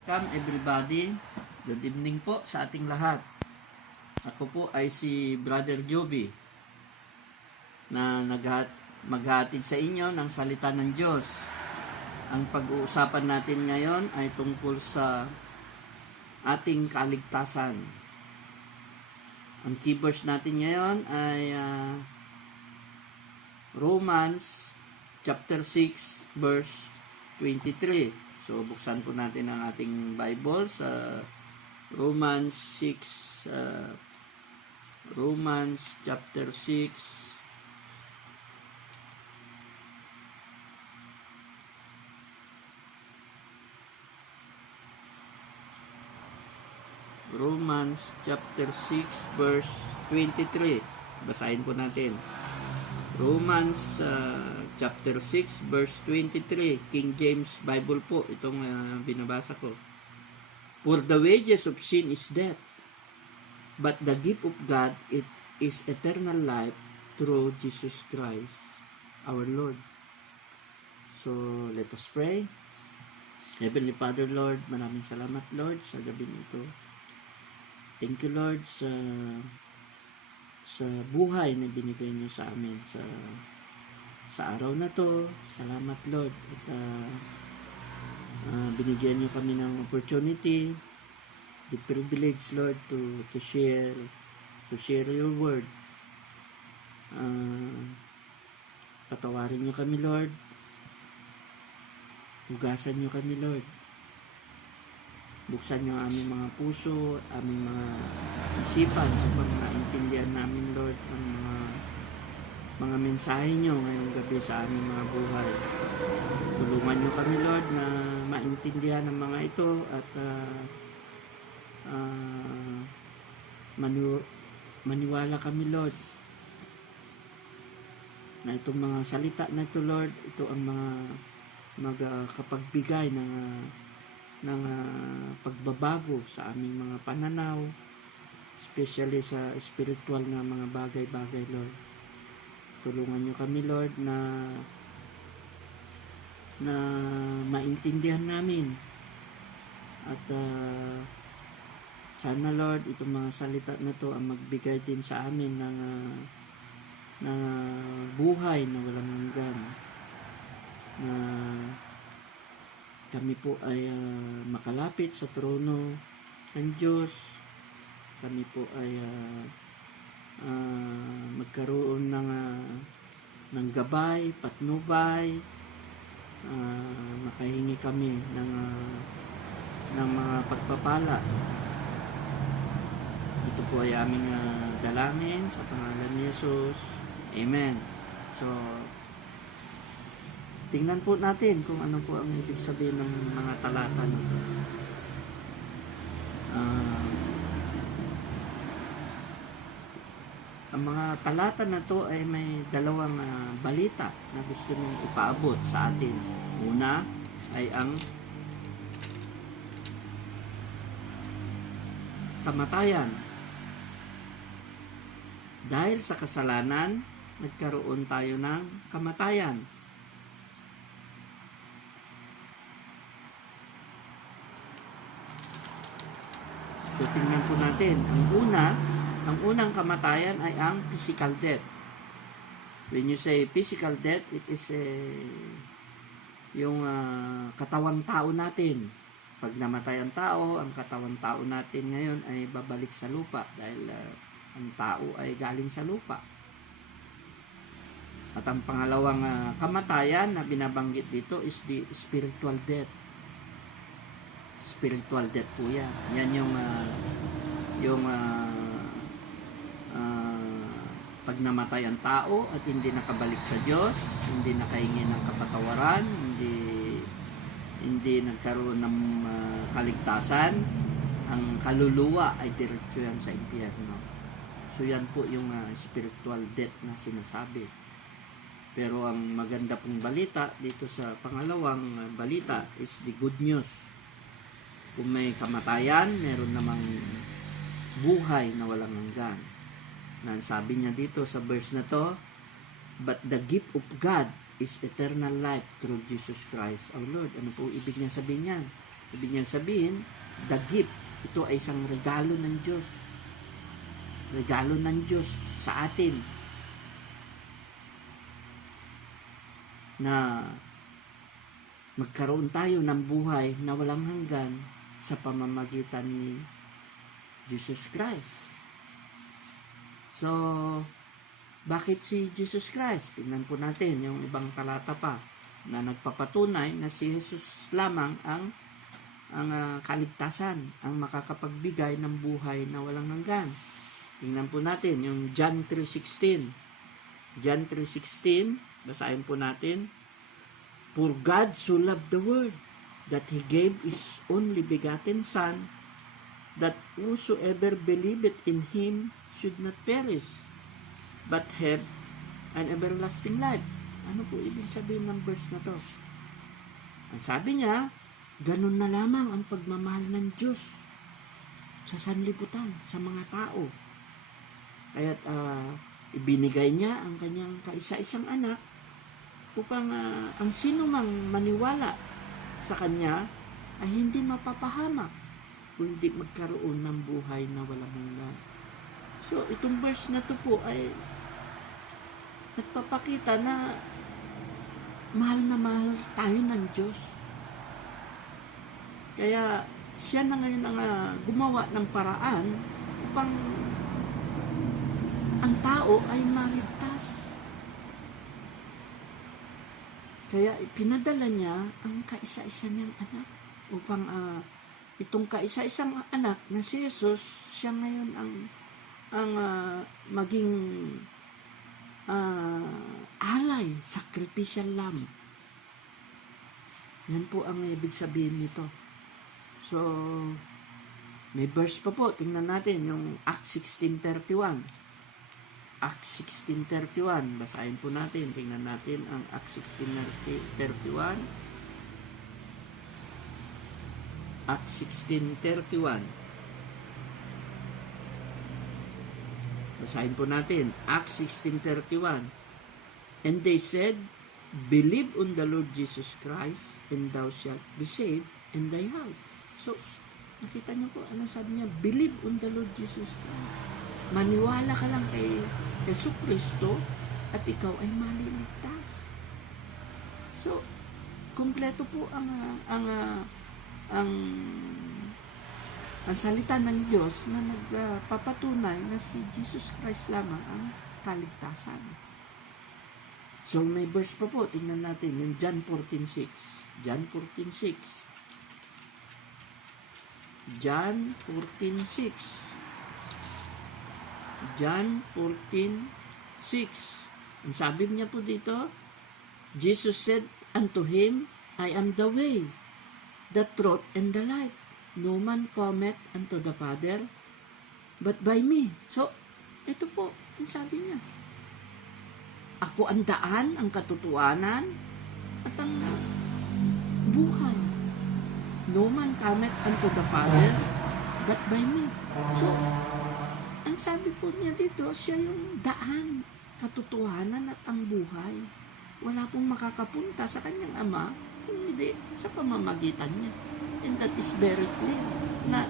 Welcome everybody. Good evening po sa ating lahat. Ako po ay si Brother Joby na maghatid sa inyo ng salita ng Diyos. Ang pag-uusapan natin ngayon ay tungkol sa ating kaligtasan. Ang key verse natin ngayon ay Romans chapter 6 verse 23. So, buksan po natin ang ating Bible sa Romans 6, Romans chapter 6, Romans chapter 6 verse 23. Basahin po natin. Romans chapter 6 verse 23, King James Bible po itong binabasa ko. For the wages of sin is death, but the gift of God it is eternal life through Jesus Christ our Lord. So let us pray. Heavenly Father, Lord, maraming salamat, Lord, sa gabi nito. Thank you, Lord, sa buhay na binigay niyo sa amin sa araw na to. Salamat, Lord, at binigyan niyo kami ng opportunity, the privilege, Lord, to share your word. Patawarin niyo kami, Lord, hugasan niyo kami, Lord, buksan niyo aming mga puso, aming mga isipan upang maintindihan namin, Lord, ang mga mensahe niyo ngayong gabi sa aming mga buhay. Tulungan niyo kami, Lord, na maintindihan ang mga ito at maniwala kami, Lord, na itong mga salita na ito, Lord, ito ang mga magkapagbigay ng pagbabago sa aming mga pananaw, especially sa spiritual na mga bagay-bagay, Lord. Tulungan niyo kami, Lord, na maintindihan namin at sana, Lord, itong mga salita na to ang magbigay din sa amin ng buhay na walang hanggan, na kami po ay makalapit sa trono ng Diyos. Kami po ay magkaroon ng gabay, patnubay, makahingi kami ng mga pagpapala. Ito po ay aming dalangin sa pangalan ni Jesus. Amen. So, tingnan po natin kung ano po ang ibig sabihin ng mga talata nito. Ang mga talata na to ay may dalawang balita na gusto nung ipaabot sa atin. Una ay ang kamatayan. Dahil sa kasalanan, nagkaroon tayo ng kamatayan. So, tingnan po natin. Ang unang kamatayan ay ang physical death. When you say physical death, it is yung katawang tao natin. Pag namatay ang tao, ang katawang tao natin ngayon ay babalik sa lupa dahil ang tao ay galing sa lupa. At ang pangalawang kamatayan na binabanggit dito is the spiritual death. Spiritual death po yan. Yan yung pag namatay ang tao at hindi nakabalik sa Diyos, hindi nakahingi ng kapatawaran, hindi nagkaroon ng kaligtasan, ang kaluluwa ay diretso yan sa impyerno. So yan po yung spiritual death na sinasabi. Pero ang maganda pong balita dito sa pangalawang balita is the good news. Kung may kamatayan, meron namang buhay na walang hanggan. Na sabi niya dito sa verse na to, but the gift of God is eternal life through Jesus Christ our Lord. Ano po ibig niya sabihin yan? Ibig niya sabihin, the gift, ito ay isang regalo ng Diyos. Regalo ng Diyos sa atin na magkaroon tayo ng buhay na walang hanggan sa pamamagitan ni Jesus Christ. So, bakit si Jesus Christ? Tingnan po natin yung ibang talata pa na nagpapatunay na si Jesus lamang ang kaligtasan, ang makakapagbigay ng buhay na walang hanggan. Tingnan po natin yung John 3:16. John 3:16, basahin po natin. For God so loved the world that He gave His only begotten Son, that whosoever believeth in Him should not perish, but have an everlasting life. Ano po ibig sabihin ng verse na to? Ang sabi niya, ganun na lamang ang pagmamahal ng Diyos sa sanlibutan, sa mga tao. Kaya't ibinigay niya ang kanyang kaisa-isang anak upang ang sino mang maniwala sa kanya ay hindi mapapahamak, kundi magkaroon ng buhay na walang hanggan. So, itong verse na to po ay nagpapakita na mahal tayo ng Diyos. Kaya siya na ngayon ang gumawa ng paraan upang ang tao ay maligtas. Kaya pinadala niya ang kaisa-isa niyang anak upang itong kaisa-isang anak na si Jesus, siya ngayon ang maging alay, sacrificial lamb. Yan po ang ibig sabihin nito. So, may verse pa po. Tingnan natin yung Acts 16:31. Acts 16:31. Basahin po natin. Tingnan natin ang Acts 16:31. Acts 16:31. Basahin po natin. Acts 16:31. And they said, believe on the Lord Jesus Christ, and thou shalt be saved, and thy house. So, nakita niyo po, anong sabi niya? Believe on the Lord Jesus Christ. Maniwala ka lang kay Yesu Kristo at ikaw ay maliligtas. So, kumpleto po ang salita ng Diyos na nagpapatunay na si Jesus Christ lamang ang kaligtasan. So, may verse pa po. Tingnan natin yung John 14:6. John 14:6. John 14:6. John 14:6. Ang sabi niya po dito, Jesus said unto him, I am the way, the truth, and the life. No man cometh unto the Father, but by me. So, ito po, ang sabi niya. Ako ang daan, ang katotohanan, at ang buhay. No man cometh unto the Father, but by me. So, ang sabi po niya dito, siya yung daan, katotohanan at ang buhay. Wala pong makakapunta sa kanyang Ama kung hindi sa pamamagitan niya. And that is very clear na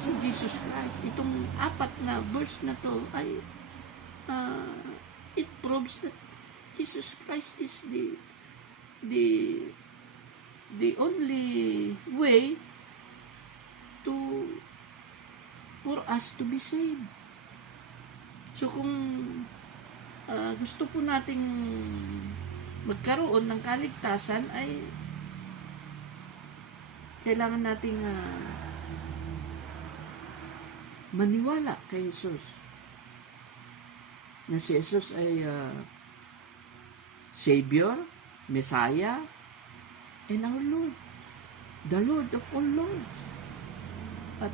si Jesus Christ, itong apat na verse na to ay it proves that Jesus Christ is the only way for us to be saved. So kung gusto po nating magkaroon ng kaligtasan ay kailangan nating maniwala kay Jesus. Na si Jesus ay Savior, Messiah, and our Lord. The Lord of all Lords. At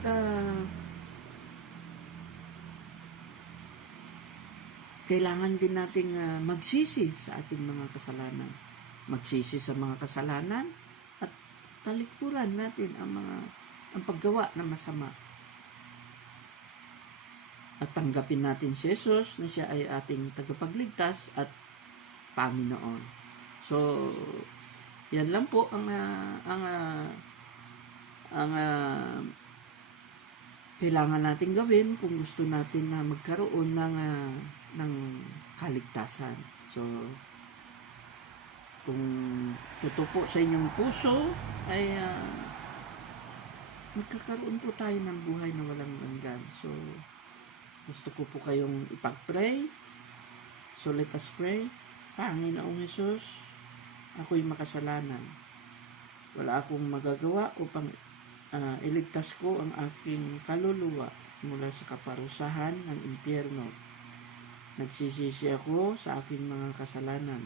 kailangan din nating magsisi sa ating mga kasalanan. Magsisi sa mga kasalanan at talikuran natin ang paggawa na masama. At tanggapin natin si Jesus na siya ay ating tagapagligtas at Panginoon. So, yan lang po ang ang kailangan natin gawin kung gusto natin na magkaroon ng kaligtasan. So, kung tutupo sa inyong puso, ay magkakaroon po tayo ng buhay na walang hanggan. So, gusto ko po kayong ipag-pray. So, let us pray. Panginoong Hesus, ako'y makasalanan. Wala akong magagawa upang iligtas ko ang aking kaluluwa mula sa kaparusahan ng impyerno. Nagsisisi ako sa aking mga kasalanan.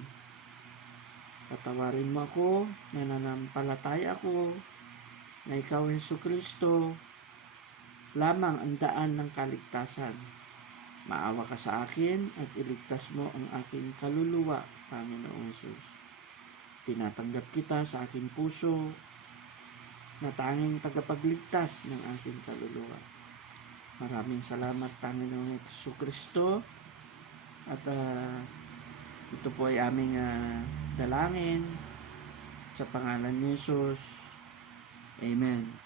Patawarin mo ako, nananampalataya ako na ikaw, Jesucristo, lamang ang daan ng kaligtasan. Maawa ka sa akin at iligtas mo ang aking kaluluwa, Panginoong Hesus. Tinatanggap kita sa aking puso na tanging tagapagligtas ng aking kaluluwa. Maraming salamat, Panginoong Jesucristo. At ito po ay aming dalangin sa pangalan ni Jesus. Amen.